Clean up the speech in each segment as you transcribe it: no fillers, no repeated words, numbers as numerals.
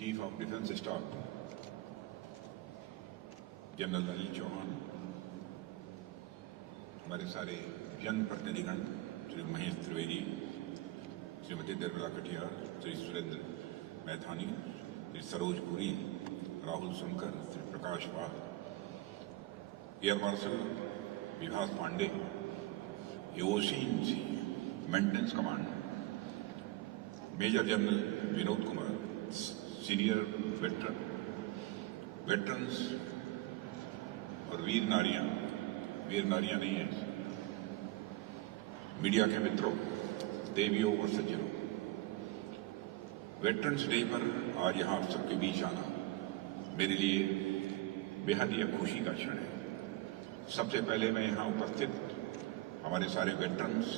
Chief of defence staff general Anil Chauhan, हमारे सारे जनप्रतिनिधिगण Shri Mahesh Trivedi, Shrimati Nirmala Katiyar, Shri Surendra Maithani, Shri Saroj Puri, Rahul Sunkar, Shri Prakash Pal, air marshal Vibhas Pandey, AOC in maintenance command, major general Vinod Kumar, senior veterans और वीर नारियां नहीं है, मीडिया के मित्रों, देवियों और सज्जनों, वेटरन्स डे पर आज यहाँ आप सबके बीच आना मेरे लिए बेहद ही खुशी का क्षण है। सबसे पहले मैं यहाँ उपस्थित हमारे सारे वेटरन्स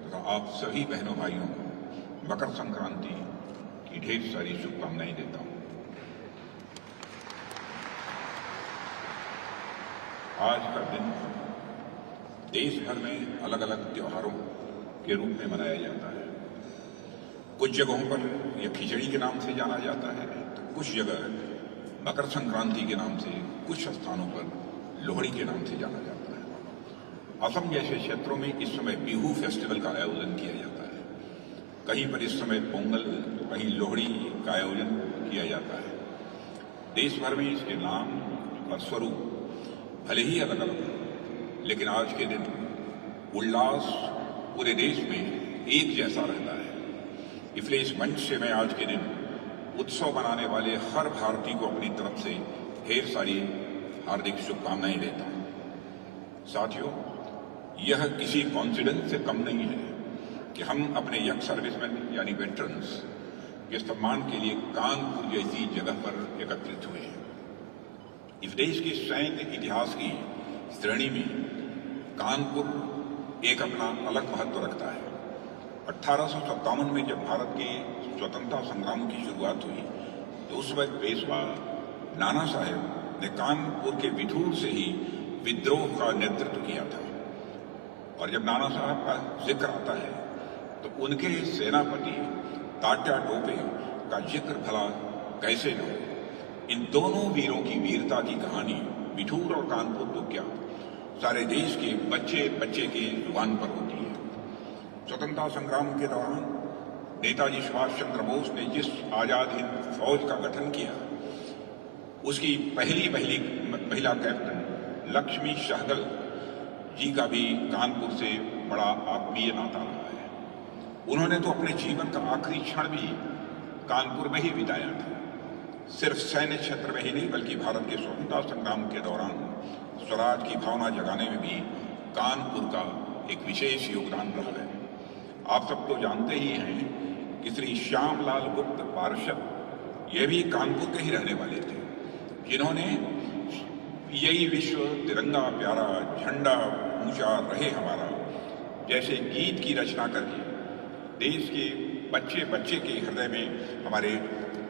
तथा आप सभी बहनों भाइयों को मकर संक्रांति की ढेर सारी शुभकामनाएं देता हूँ। आज का दिन देश भर में अलग अलग त्योहारों के रूप में मनाया जाता है। कुछ जगहों पर यह खिचड़ी के नाम से जाना जाता है, तो कुछ जगह मकर संक्रांति के नाम से, कुछ स्थानों पर लोहड़ी के नाम से जाना जाता है। असम जैसे क्षेत्रों में इस समय बिहू फेस्टिवल का आयोजन किया जाता है। कहीं पर इस समय पोंगल, तो कहीं लोहड़ी का आयोजन किया जाता है। देश भर में इसके नाम और स्वरूप भले ही अलग अलग हो, लेकिन आज के दिन उल्लास पूरे देश में एक जैसा रहता है। इसलिए इस मंच से मैं आज के दिन उत्सव मनाने वाले हर भारतीय को अपनी तरफ से ढेर सारी हार्दिक शुभकामनाएं देता हूं। साथियों, यह किसी कॉन्फिडेंस से कम नहीं है कि हम अपने यंग सर्विसमैन यानी वेटरन्स के सम्मान के लिए कानपुर जैसी जगह पर एकत्रित हुए हैं। इस देश के सैन्य इतिहास की श्रेणी में कानपुर एक अपना अलग महत्व रखता है। 1857 में जब भारत के स्वतंत्रता संग्राम की शुरुआत हुई, तो उस वक्त पेशवा नाना साहेब ने कानपुर के विठूर से ही विद्रोह का नेतृत्व किया था। और जब नाना साहब का जिक्र आता है, तो उनके सेनापति तात्या टोपे का जिक्र भला कैसे न हो। इन दोनों वीरों की वीरता की कहानी विठूर और कानपुर तो क्या, सारे देश के बच्चे बच्चे के जुबान पर होती है। स्वतंत्रता संग्राम के दौरान नेताजी सुभाष चंद्र बोस ने जिस आजाद हिंद फौज का गठन किया, उसकी पहली महिला कैप्टन लक्ष्मी सहगल जी का भी कानपुर से बड़ा आत्मीय नाता रहा है। उन्होंने तो अपने जीवन का आखिरी क्षण भी कानपुर में ही बिताया था। सिर्फ सैन्य क्षेत्र में ही नहीं, बल्कि भारत के स्वतंत्रता संग्राम के दौरान स्वराज की भावना जगाने में भी कानपुर का एक विशेष योगदान रहा है। आप सब तो जानते ही हैं कि श्री श्यामलाल गुप्त पार्षद ये भी कानपुर के ही रहने वाले थे, जिन्होंने यही विश्व तिरंगा प्यारा, झंडा ऊंचा रहे हमारा जैसे गीत की रचना करके देश के बच्चे बच्चे के हृदय में हमारे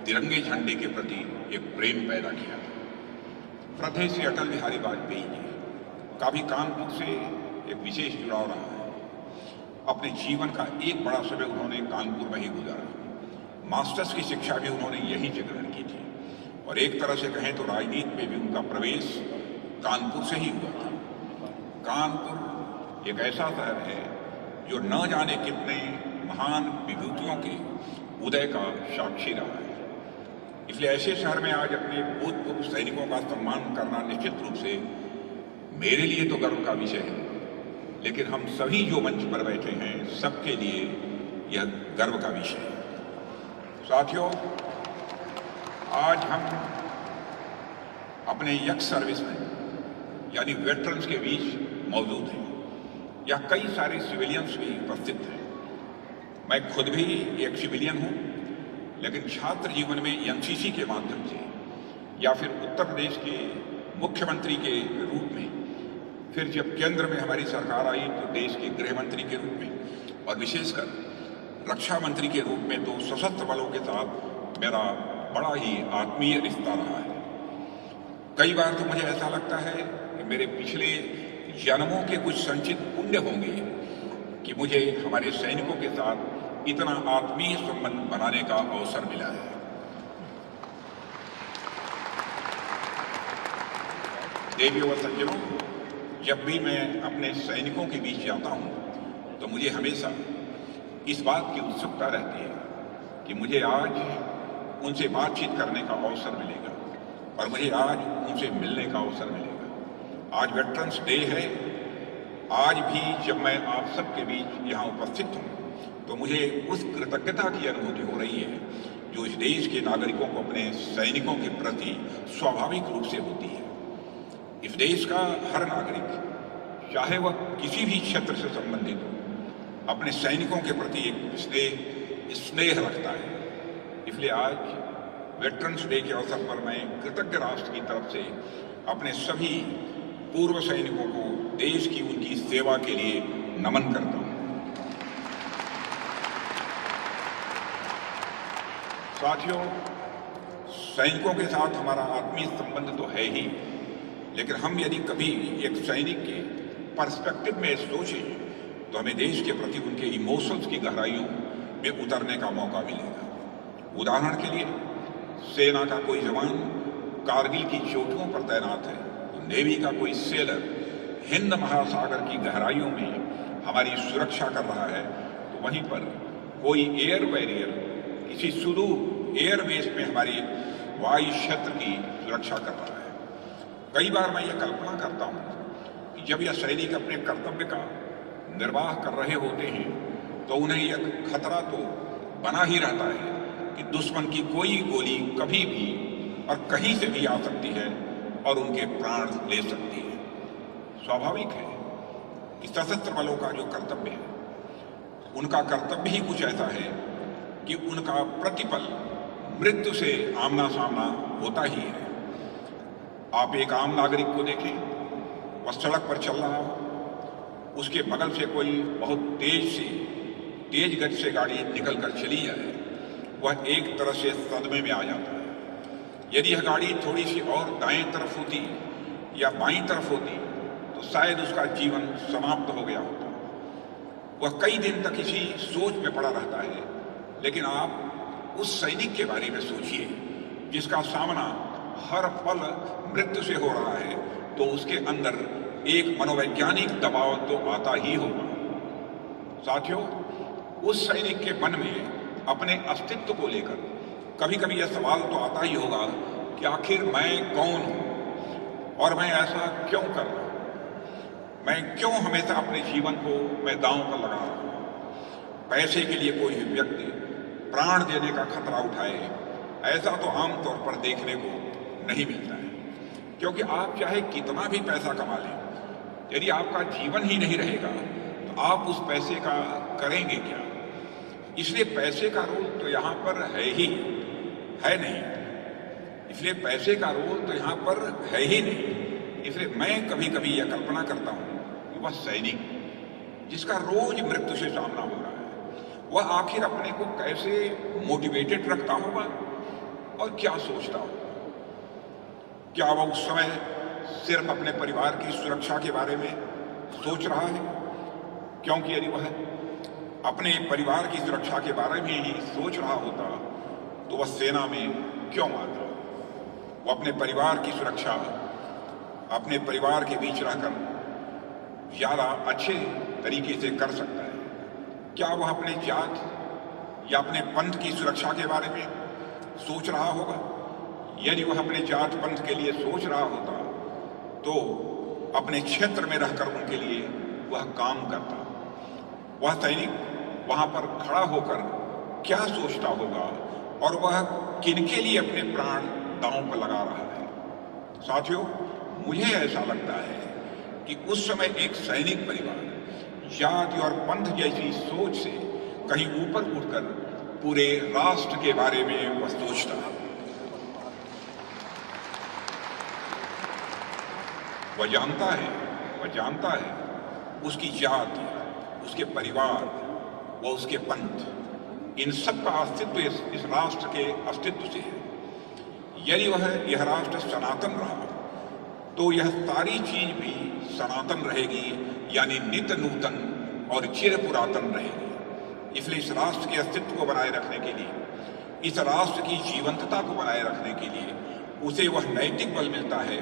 तिरंगे झंडे के प्रति एक प्रेम पैदा किया। हृदय से अटल बिहारी वाजपेयी जी का भी कानपुर से एक विशेष जुड़ाव रहा है। अपने जीवन का एक बड़ा समय उन्होंने कानपुर में ही गुजारा। मास्टर्स की शिक्षा भी उन्होंने यही से ग्रहण की थी, और एक तरह से कहें तो राजनीति में भी उनका प्रवेश कानपुर से ही हुआ था। कानपुर एक ऐसा शहर है जो न जाने कितने महान विभूतियों के उदय का साक्षी रहा है। इसलिए ऐसे शहर में आज अपने भूतपूर्व सैनिकों का सम्मान करना निश्चित रूप से मेरे लिए तो गर्व का विषय है, लेकिन हम सभी जो मंच पर बैठे हैं सबके लिए यह गर्व का विषय है। साथियों, आज हम अपने यंग सर्विसमैन यानी वेटरन्स के बीच मौजूद हैं। यह कई सारे सिविलियंस भी उपस्थित हैं। मैं खुद भी एक सिविलियन हूं, लेकिन छात्र जीवन में एनसीसी के माध्यम से या फिर उत्तर प्रदेश के मुख्यमंत्री के रूप में, फिर जब केंद्र में हमारी सरकार आई तो देश के गृह मंत्री के रूप में, और विशेषकर रक्षा मंत्री के रूप में तो सशस्त्र बलों के साथ मेरा बड़ा ही आत्मीय रिश्ता रहा है। कई बार तो मुझे ऐसा लगता है कि मेरे पिछले जन्मों के कुछ संचित पुण्य होंगे कि मुझे हमारे सैनिकों के साथ इतना आत्मीय संबंध बनाने का अवसर मिला है। देवियों व सज्जनों, जब भी मैं अपने सैनिकों के बीच जाता हूं तो मुझे हमेशा इस बात की उत्सुकता रहती है कि मुझे आज उनसे बातचीत करने का अवसर मिलेगा और मुझे आज उनसे मिलने का अवसर मिलेगा। आज वेटरन्स डे है। आज भी जब मैं आप सबके बीच यहाँ उपस्थित हूँ तो मुझे उस कृतज्ञता की अनुभूति हो रही है जो इस देश के नागरिकों को अपने सैनिकों के प्रति स्वाभाविक रूप से होती है। इस देश का हर नागरिक, चाहे वह किसी भी क्षेत्र से संबंधित हो, अपने सैनिकों के प्रति एक स्नेह रखता है। इसलिए आज वेटरन्स डे के अवसर पर मैं कृतज्ञ राष्ट्र की तरफ से अपने सभी पूर्व सैनिकों को देश की उनकी सेवा के लिए नमन करता हूं। साथियों, सैनिकों के साथ हमारा आत्मीय संबंध तो है ही, लेकिन हम यदि कभी एक सैनिक के पर्सपेक्टिव में सोचें तो हमें देश के प्रति उनके इमोशंस की गहराइयों में उतरने का मौका मिलेगा। उदाहरण के लिए, सेना का कोई जवान कारगिल की चोटियों पर तैनात है, तो नेवी का कोई सेलर हिंद महासागर की गहराइयों में हमारी सुरक्षा कर रहा है, तो वहीं पर कोई एयर वॉरियर किसी सुदूर एयरबेस में हमारी वायु क्षेत्र की सुरक्षा कर रहा है। कई बार मैं ये कल्पना करता हूँ कि जब यह सैनिक अपने कर्तव्य का निर्वाह कर रहे होते हैं तो उन्हें यह खतरा तो बना ही रहता है कि दुश्मन की कोई गोली कभी भी और कहीं से भी आ सकती है और उनके प्राण ले सकती है। स्वाभाविक है कि सशस्त्र बलों का जो कर्तव्य है, उनका कर्तव्य ही कुछ ऐसा है कि उनका प्रतिपल मृत्यु से आमना सामना होता ही है। आप एक आम नागरिक को देखें, वह सड़क पर चल रहा हो, उसके बगल से कोई बहुत तेज गति से गाड़ी निकलकर चली जाए, वह एक तरह से सदमे में आ जाता है। यदि यह गाड़ी थोड़ी सी और दाएं तरफ होती या बाईं तरफ होती तो शायद उसका जीवन समाप्त हो गया होता। वह कई दिन तक इसी सोच में पड़ा रहता है। लेकिन आप उस सैनिक के बारे में सोचिए जिसका सामना हर पल मृत्यु से हो रहा है, तो उसके अंदर एक मनोवैज्ञानिक दबाव तो आता ही होगा। साथियों, उस सैनिक के मन में अपने अस्तित्व को लेकर कभी कभी यह सवाल तो आता ही होगा कि आखिर मैं कौन हूं और मैं ऐसा क्यों कर रहा हूं, मैं क्यों हमेशा अपने जीवन को मैं दांव पर लगा रहा हूं। पैसे के लिए कोई भी व्यक्ति प्राण देने का खतरा उठाए, ऐसा तो आमतौर पर देखने को नहीं मिलता है, क्योंकि आप चाहे कितना भी पैसा कमा लें, यदि आपका जीवन ही नहीं रहेगा तो आप उस पैसे का करेंगे क्या। इसलिए पैसे का रोल तो यहाँ पर है ही है नहीं, इसलिए पैसे का रोल तो यहाँ पर है ही नहीं। इसलिए मैं कभी कभी यह कल्पना करता हूँ कि वह सैनिक जिसका रोज मृत्यु से सामना हो रहा है, वह आखिर अपने को कैसे मोटिवेटेड रखता होगा और क्या सोचता होगा। क्या वह उस समय सिर्फ अपने परिवार की सुरक्षा के बारे में सोच रहा है? क्योंकि यदि वह अपने परिवार की सुरक्षा के बारे में ही सोच रहा होता तो वह सेना में क्यों आता? वो अपने परिवार की सुरक्षा अपने परिवार के बीच रहकर ज्यादा अच्छे तरीके से कर सकता है। क्या वह अपने जात या अपने पंथ की सुरक्षा के बारे में सोच रहा होगा? यदि वह अपने जात पंथ के लिए सोच रहा होता तो अपने क्षेत्र में रहकर उनके लिए वह काम करता। वह सैनिक वहां पर खड़ा होकर क्या सोचता होगा और वह किनके लिए अपने प्राण दांव पर लगा रहा है। साथियों, मुझे ऐसा लगता है कि उस समय एक सैनिक परिवार जाति और पंथ जैसी सोच से कहीं ऊपर उठकर पूरे राष्ट्र के बारे में वह सोचता है। वह जानता है उसकी जाति, उसके परिवार व उसके पंथ, इन सब का अस्तित्व इस राष्ट्र के अस्तित्व से है। यदि यह राष्ट्र सनातन रहा तो यह सारी चीज भी सनातन रहेगी, यानी नित्य नूतन और चिर पुरातन रहेगी। इसलिए इस राष्ट्र के अस्तित्व को बनाए रखने के लिए, इस राष्ट्र की जीवंतता को बनाए रखने के लिए उसे वह नैतिक बल मिलता है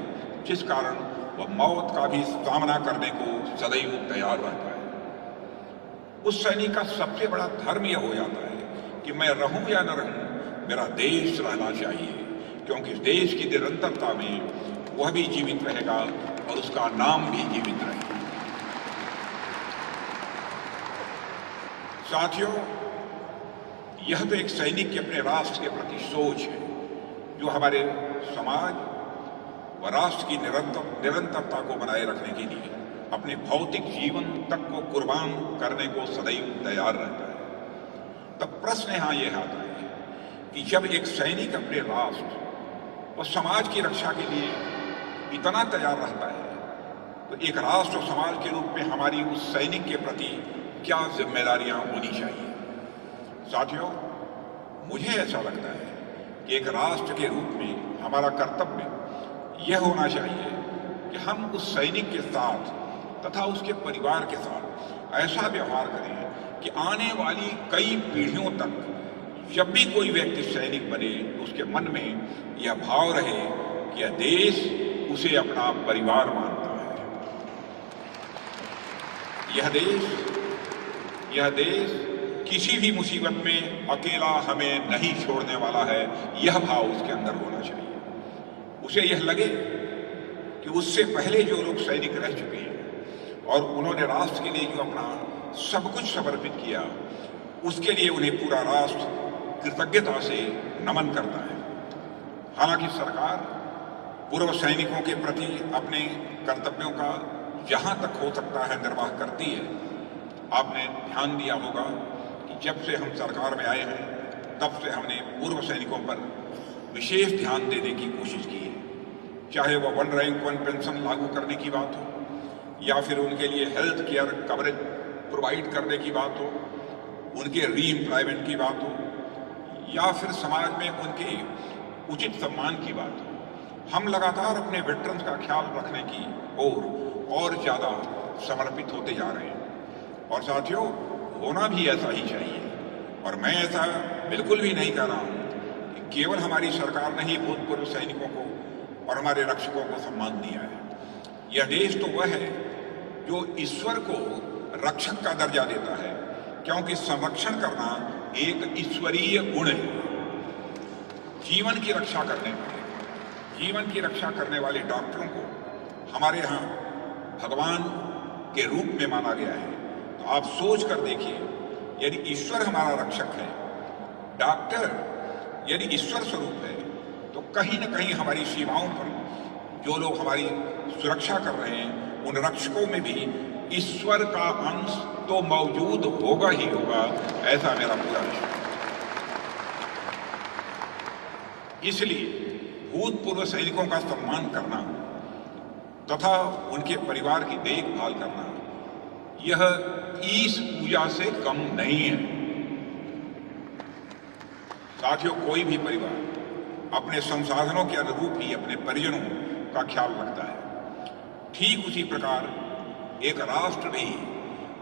जिस कारण वह मौत का भी सामना करने को सदैव तैयार रहता है। उस सैनिक का सबसे बड़ा धर्म यह हो जाता है कि मैं रहूं या न रहूं, मेरा देश रहना चाहिए, क्योंकि देश की निरंतरता में वह भी जीवित रहेगा और उसका नाम भी जीवित रहेगा। साथियों, यह तो एक सैनिक के अपने राष्ट्र के प्रति सोच है, जो हमारे समाज व राष्ट्र की निरंतरता को बनाए रखने के लिए अपने भौतिक जीवन तक को कुर्बान करने को सदैव तैयार रहता है। तब प्रश्न यहां यह आता है कि जब एक सैनिक अपने राष्ट्र और समाज की रक्षा के लिए इतना तैयार रहता है, तो एक राष्ट्र और समाज के रूप में हमारी उस सैनिक के प्रति क्या जिम्मेदारियां होनी चाहिए। साथियों, मुझे ऐसा लगता है कि एक राष्ट्र के रूप में हमारा कर्तव्य यह होना चाहिए कि हम उस सैनिक के साथ तथा उसके परिवार के साथ ऐसा व्यवहार करें कि आने वाली कई पीढ़ियों तक जब भी कोई व्यक्ति सैनिक बने तो उसके मन में यह भाव रहे कि यह देश उसे अपना परिवार मानता है। यह देश किसी भी मुसीबत में अकेला हमें नहीं छोड़ने वाला है, यह भाव उसके अंदर होना चाहिए। उसे यह लगे कि उससे पहले जो लोग सैनिक रह चुके हैं और उन्होंने राष्ट्र के लिए जो अपना सब कुछ समर्पित किया, उसके लिए उन्हें पूरा राष्ट्र कृतज्ञता से नमन करता है। हालांकि सरकार पूर्व सैनिकों के प्रति अपने कर्तव्यों का जहां तक हो सकता है निर्वाह करती है। आपने ध्यान दिया होगा कि जब से हम सरकार में आए हैं तब से हमने पूर्व सैनिकों पर विशेष ध्यान देने की कोशिश की है, चाहे वह 1 रैंक 1 पेंशन लागू करने की बात हो, या फिर उनके लिए हेल्थ केयर कवरेज प्रोवाइड करने की बात हो, उनके रीएम्प्लॉयमेंट की बात हो, या फिर समाज में उनके उचित सम्मान की बात हो। हम लगातार अपने वेटरन्स का ख्याल रखने की और ज़्यादा समर्पित होते जा रहे हैं। और साथियों, होना भी ऐसा ही चाहिए। और मैं ऐसा बिल्कुल भी नहीं कह रहा हूँ कि केवल हमारी सरकार ने ही भूतपूर्व सैनिकों को और हमारे रक्षकों को सम्मान दिया है। यह देश तो वह है जो ईश्वर को रक्षक का दर्जा देता है, क्योंकि संरक्षण करना एक ईश्वरीय गुण है। जीवन की रक्षा करने वाले डॉक्टरों को हमारे यहाँ भगवान के रूप में माना गया है। तो आप सोच कर देखिए, यदि ईश्वर हमारा रक्षक है, डॉक्टर यदि ईश्वर स्वरूप है, तो कहीं न कहीं हमारी सीमाओं पर जो लोग हमारी सुरक्षा कर रहे हैं, उन रक्षकों में भी ईश्वर का अंश तो मौजूद होगा ही होगा, ऐसा मेरा पूरा विश्वास। इसलिए भूतपूर्व सैनिकों का सम्मान करना तथा उनके परिवार की देखभाल करना यह ईश पूजा से कम नहीं है। साथियों, कोई भी परिवार अपने संसाधनों के अनुरूप ही अपने परिजनों का ख्याल रखता है। ठीक उसी प्रकार एक राष्ट्र भी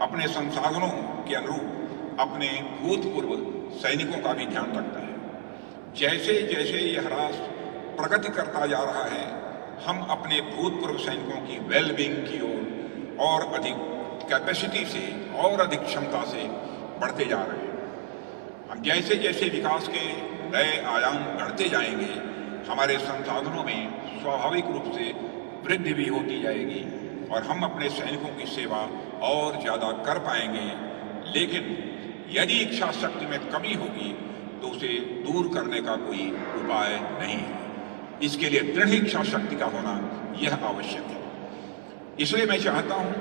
अपने संसाधनों के अनुरूप अपने भूतपूर्व सैनिकों का भी ध्यान रखता है। जैसे जैसे यह राष्ट्र प्रगति करता जा रहा है, हम अपने भूतपूर्व सैनिकों की वेलबींग की ओर और अधिक कैपेसिटी से और अधिक क्षमता से बढ़ते जा रहे हैं। हम जैसे जैसे विकास के नए आयाम बढ़ते जाएंगे, हमारे संसाधनों में स्वाभाविक रूप से वृद्धि भी होती जाएगी और हम अपने सैनिकों की सेवा और ज़्यादा कर पाएंगे। लेकिन यदि इच्छा शक्ति में कमी होगी तो उसे दूर करने का कोई उपाय नहीं है। इसके लिए दृढ़ इच्छा शक्ति का होना यह आवश्यक है। इसलिए मैं चाहता हूं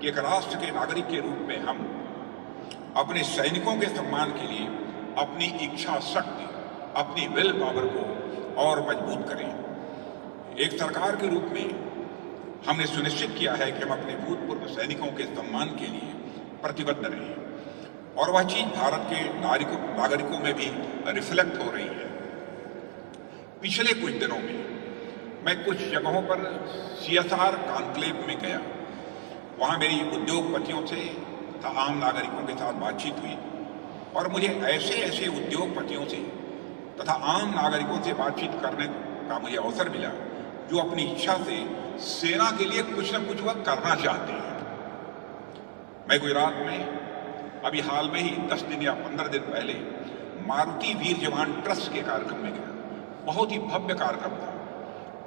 कि एक राष्ट्र के नागरिक के रूप में हम अपने सैनिकों के सम्मान के लिए अपनी इच्छा शक्ति, अपनी विल पावर को और मजबूत करें। एक सरकार के रूप में हमने सुनिश्चित किया है कि हम अपने भूतपूर्व सैनिकों के सम्मान के लिए प्रतिबद्ध रहें, और वह चीज भारत के नागरिकों में भी रिफ्लेक्ट हो रही है। पिछले कुछ दिनों में मैं कुछ जगहों पर CSR कॉन्क्लेव में गया। वहाँ मेरी उद्योगपतियों से तथा आम नागरिकों के साथ बातचीत हुई और मुझे ऐसे ऐसे उद्योगपतियों से तथा आम नागरिकों से बातचीत करने का मुझे अवसर मिला जो अपनी इच्छा से सेना के लिए कुछ न कुछ वह करना चाहते हैं। मैं गुजरात में अभी हाल में ही 10 दिन या 15 दिन पहले मारुति वीर जवान ट्रस्ट के कार्यक्रम में गया। बहुत ही भव्य कार्यक्रम था।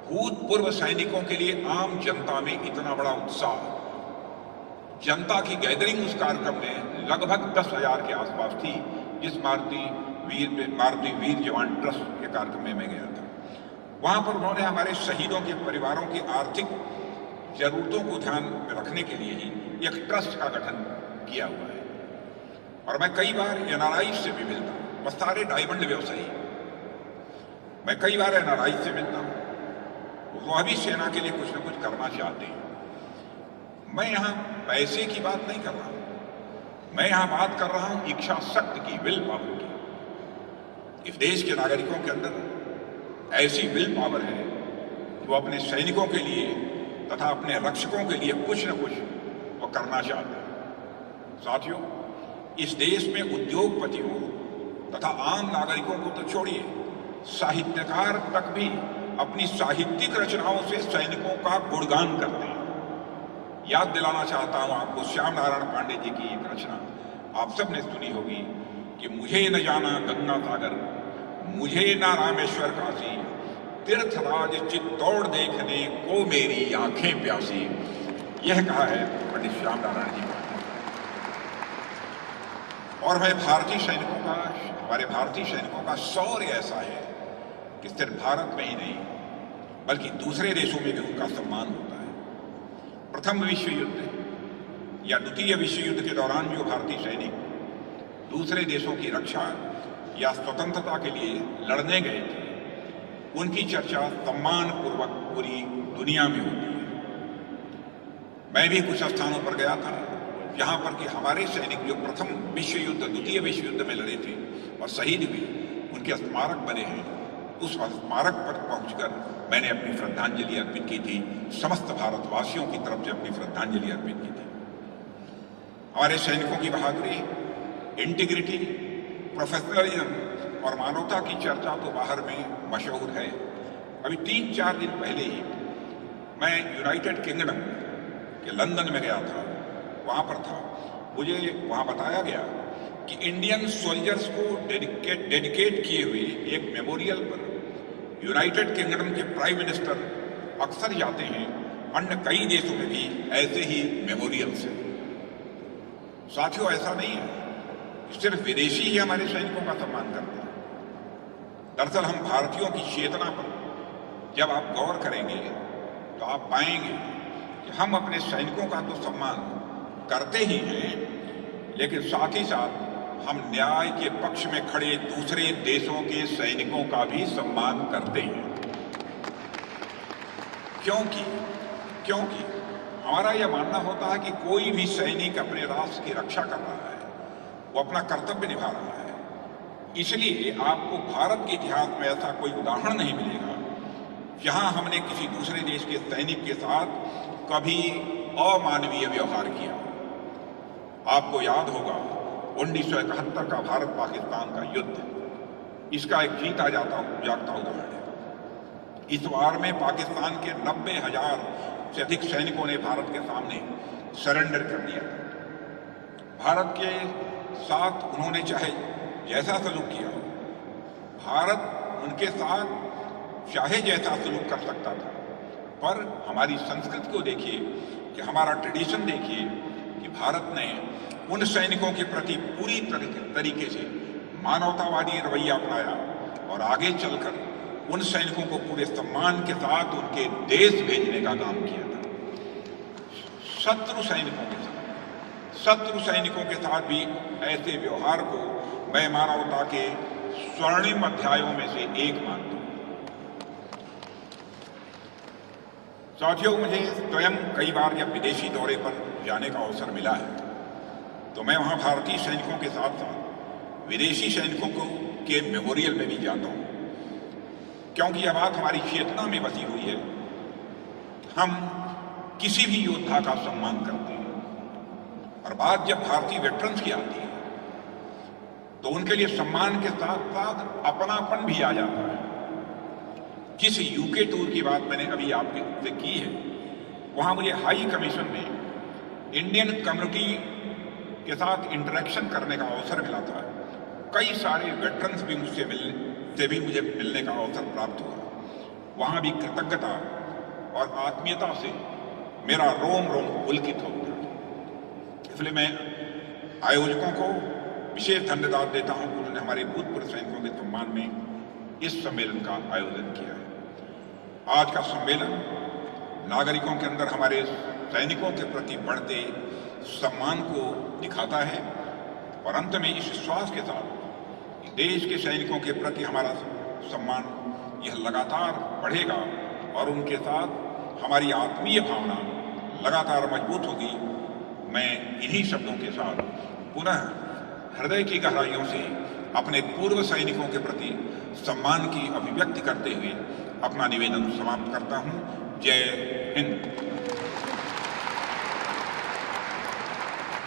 भूतपूर्व सैनिकों के लिए आम जनता में इतना बड़ा उत्साह, जनता की गैदरिंग उस कार्यक्रम में लगभग 10,000 के आसपास थी। जिस मारुति वीर जवान ट्रस्ट के कार्यक्रम में मैं गया था, वहां पर उन्होंने हमारे शहीदों के परिवारों की आर्थिक जरूरतों को ध्यान में रखने के लिए ही एक ट्रस्ट का गठन किया हुआ है। और मैं कई बार एनआरआई से भी मिलता हूं, बस सारे डायमंड व्यवसायी। मैं कई बार एनआरआई से मिलता हूं, वह भी सेना के लिए कुछ न कुछ करना चाहते हैं। मैं यहां पैसे की बात नहीं कर रहा हूं, मैं यहां बात कर रहा हूं इच्छा शक्ति की, विल पावर की। इस देश के नागरिकों के अंदर ऐसी विल पावर है कि वो अपने सैनिकों के लिए तथा अपने रक्षकों के लिए कुछ न कुछ वो करना चाहते हैं। साथियों, इस देश में उद्योगपतियों तथा आम नागरिकों को तो छोड़िए, साहित्यकार तक भी अपनी साहित्यिक रचनाओं से सैनिकों का गुणगान करते हैं। याद दिलाना चाहता हूं आपको श्याम नारायण पांडे जी की एक रचना आप सबने सुनी होगी कि मुझे न जाना गंगा सागर, मुझे न रामेश्वर काशी, तीर्थराज चित्तौड़ देखने को मेरी आंखें प्यासी। यह कहा है पंडित श्याम नारायण जी पांडे। और हमारे भारतीय सैनिकों का शौर्य ऐसा है कि सिर्फ भारत में ही नहीं बल्कि दूसरे देशों में भी उनका सम्मान होता है। प्रथम विश्व युद्ध या द्वितीय विश्व युद्ध के दौरान जो भारतीय सैनिक दूसरे देशों की रक्षा या स्वतंत्रता के लिए लड़ने गए थे, उनकी चर्चा सम्मानपूर्वक पूरी दुनिया में होती है। मैं भी कुछ स्थानों पर गया था जहां पर कि हमारे सैनिक जो प्रथम विश्व युद्ध द्वितीय विश्व युद्ध में लड़े थे और शहीद हुए, उनके स्मारक बने हैं। उस स्मारक पर पहुंचकर मैंने अपनी श्रद्धांजलि अर्पित की थी, समस्त भारतवासियों की तरफ से अपनी श्रद्धांजलि अर्पित की थी। हमारे सैनिकों की बहादुरी, इंटीग्रिटी, प्रोफेशनलिज्म और मानवता की चर्चा तो बाहर में मशहूर है। अभी 3-4 दिन पहले ही मैं यूनाइटेड किंगडम के लंदन में गया था, वहां पर था। मुझे वहां बताया गया कि इंडियन सोल्जर्स को डेडिकेट किए हुए एक मेमोरियल पर यूनाइटेड किंगडम के प्राइम मिनिस्टर अक्सर जाते हैं। अन्य कई देशों में भी ऐसे ही मेमोरियल्स हैं। साथियों, ऐसा नहीं है कि सिर्फ विदेशी ही हमारे सैनिकों का सम्मान करते हैं। दरअसल हम भारतीयों की चेतना पर जब आप गौर करेंगे तो आप पाएंगे कि हम अपने सैनिकों का तो सम्मान करते ही हैं, लेकिन साथ ही साथ हम न्याय के पक्ष में खड़े दूसरे देशों के सैनिकों का भी सम्मान करते हैं। क्योंकि हमारा यह मानना होता है कि कोई भी सैनिक अपने राष्ट्र की रक्षा कर रहा है, वो अपना कर्तव्य निभा रहा है। इसलिए आपको भारत के इतिहास में ऐसा कोई उदाहरण नहीं मिलेगा जहां हमने किसी दूसरे देश के सैनिक के साथ कभी अमानवीय व्यवहार किया। आपको याद होगा 1971 का भारत पाकिस्तान का युद्ध, इसका एक जीता जागता उदाहरण है। इस वार में पाकिस्तान के 90,000 से अधिक सैनिकों ने भारत के सामने सरेंडर कर दिया। भारत के साथ उन्होंने चाहे जैसा सलूक किया, भारत उनके साथ चाहे जैसा सलूक कर सकता था, पर हमारी संस्कृति को देखिए, कि हमारा ट्रेडिशन देखिए कि भारत ने उन सैनिकों के प्रति पूरी तरीके से मानवतावादी रवैया अपनाया और आगे चलकर उन सैनिकों को पूरे सम्मान के साथ उनके देश भेजने का काम किया था। शत्रु सैनिकों के साथ भी ऐसे व्यवहार को मैं मानवता के स्वर्णिम अध्यायों में से एक मानता हूं। साथियों, मुझे स्वयं कई बार जब विदेशी दौरे पर जाने का अवसर मिला है तो मैं वहां भारतीय सैनिकों के साथ साथ विदेशी सैनिकों के मेमोरियल में भी जाता हूं, क्योंकि यह बात हमारी चेतना में बसी हुई है। हम किसी भी योद्धा का सम्मान करते हैं, और बात जब भारतीय वेटरन्स की आती है तो उनके लिए सम्मान के साथ साथ अपनापन भी आ जाता है। जिस यूके टूर की बात मैंने अभी आपसे की है, वहां मुझे हाई कमीशन में इंडियन कम्युनिटी के साथ इंटरेक्शन करने का अवसर मिला था। कई सारे वेटरन्स भी मुझे मिलने का अवसर प्राप्त हुआ। वहां भी कृतज्ञता और आत्मीयता से मेरा रोम रोम पुलकित हो गया। इसलिए मैं आयोजकों को विशेष धन्यवाद देता हूं कि उन्होंने हमारे भूतपूर्व सैनिकों के सम्मान में इस सम्मेलन का आयोजन किया है। आज का सम्मेलन नागरिकों के अंदर हमारे सैनिकों के प्रति बढ़ते सम्मान को दिखाता है और अंत में इस विश्वास के साथ कि देश के सैनिकों के प्रति हमारा सम्मान यह लगातार बढ़ेगा और उनके साथ हमारी आत्मीय भावना लगातार मजबूत होगी। मैं इन्हीं शब्दों के साथ पुनः हृदय की गहराइयों से अपने पूर्व सैनिकों के प्रति सम्मान की अभिव्यक्ति करते हुए अपना निवेदन समाप्त करता हूं। जय हिंद।